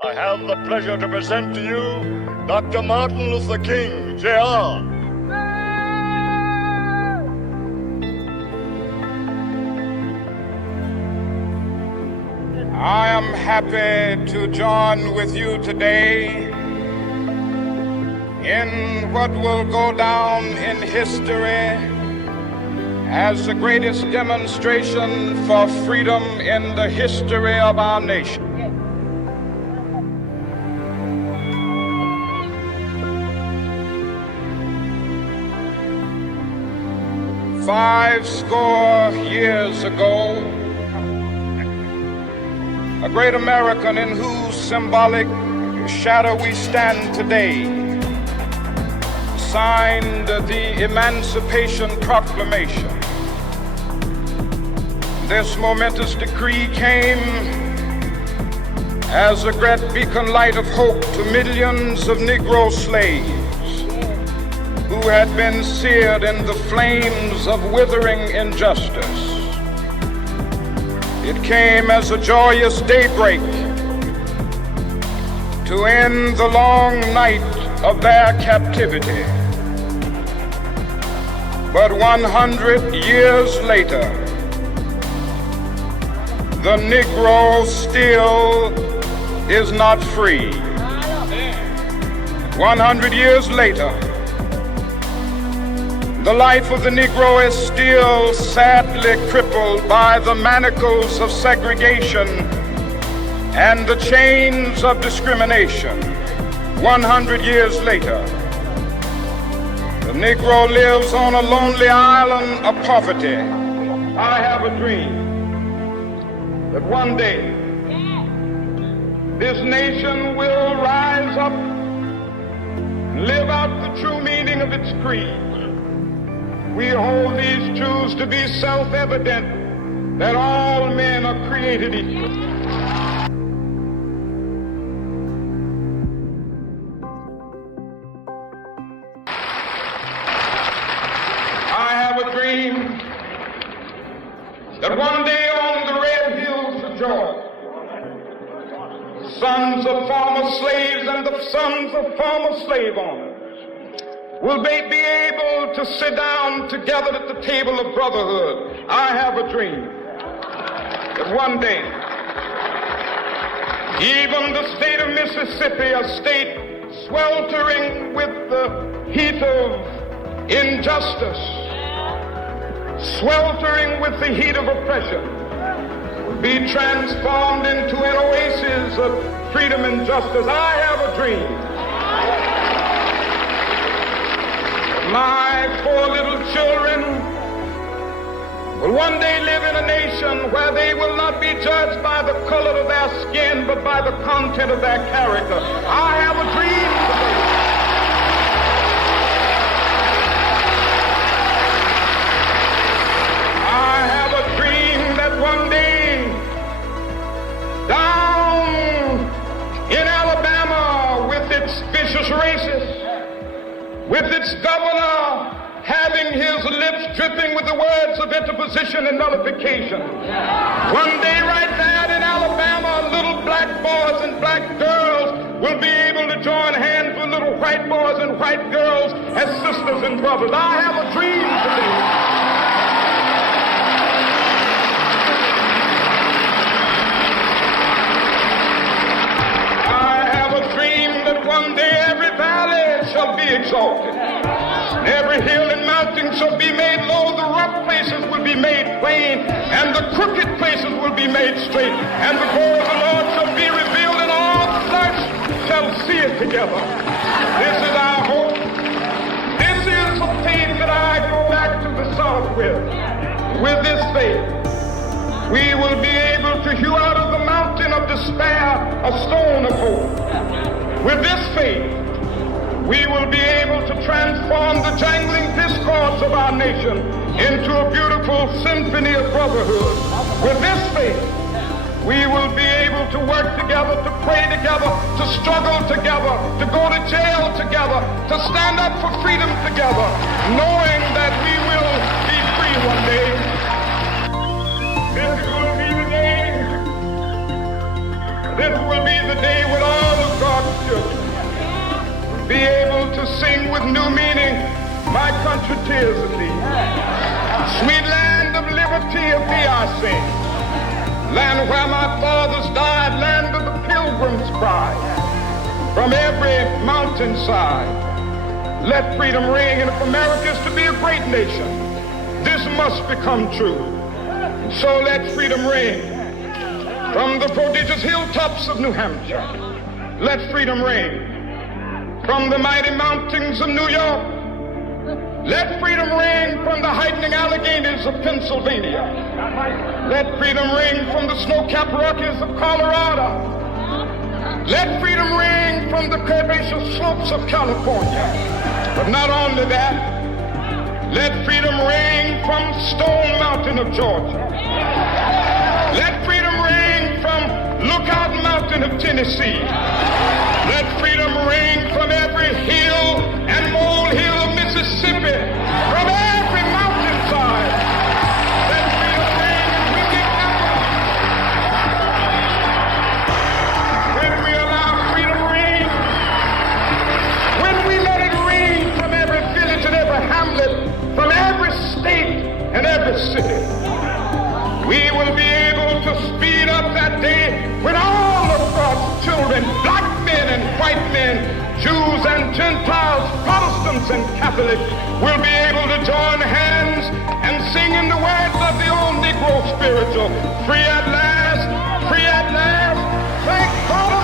I have the pleasure to present to you Dr. Martin Luther King, Jr. I am happy to join with you today in what will go down in history as the greatest demonstration for freedom in the history of our nation. Five score years ago, a great American in whose symbolic shadow we stand today signed the Emancipation Proclamation. This momentous decree came as a great beacon light of hope to millions of Negro slaves who had been seared in the flames of withering injustice. It came as a joyous daybreak to end the long night of their captivity. But 100 years later, the Negro still is not free. 100 years later, the life of the Negro is still sadly crippled by the manacles of segregation and the chains of discrimination. 100 years later, the Negro lives on a lonely island of poverty. I have a dream that one day this nation will rise up and live out the true meaning of its creed. We hold these truths to be self-evident, that all men are created equal. I have a dream that one day on the red hills of Georgia, sons of former slaves and the sons of former slave owners will they be able to sit down together at the table of brotherhood. I have a dream that one day, even the state of Mississippi, a state sweltering with the heat of injustice, sweltering with the heat of oppression, will be transformed into an oasis of freedom and justice. I have a dream. My four little children will one day live in a nation where they will not be judged by the color of their skin, but by the content of their character. I have a dream today. I have a dream that one day down in Alabama with its vicious racists, with its governor having his lips dripping with the words of interposition and nullification. One day right there in Alabama, little black boys and black girls will be able to join hands with little white boys and white girls as sisters and brothers. I have a dream today. I have a dream that one day every valley shall be exalted. Every hill and mountain shall be made low. The rough places will be made plain, and the crooked places will be made straight. And the glory of the Lord shall be revealed, and all flesh shall see it together. This is our hope. This is the faith that I go back to the South with. With this faith, we will be able to hew out of the mountain of despair a stone of hope. With this faith, we will be able to transform the jangling discords of our nation into a beautiful symphony of brotherhood. With this faith, we will be able to work together, to pray together, to struggle together, to go to jail together, to stand up for freedom together, knowing that we will be free one day. This will be the day. This will be the day when all is of thee. Sweet land of liberty, of thee I sing. Land where my fathers died, land of the pilgrim's pride. From every mountainside, let freedom ring. And if America is to be a great nation, this must become true. So let freedom ring. From the prodigious hilltops of New Hampshire, let freedom ring. From the mighty mountains of New York, let freedom ring. From the heightening Alleghenies of Pennsylvania, let freedom ring. From the snow-capped Rockies of Colorado, let freedom ring. From the curvaceous slopes of California. But not only that, let freedom ring from Stone Mountain of Georgia. Let freedom ring from Lookout Mountain of Tennessee. Let freedom ring from every hill and molehill of Mississippi, from every mountainside. Let freedom ring and we get when we allow freedom ring, when we let it ring from every village and every hamlet, from every state and every city, we will be able to speed up that day when all of God's children, black men and white men, Jews and Gentiles, Protestants and Catholics, will be able to join hands and sing in the words of the old Negro spiritual, free at last, thank God.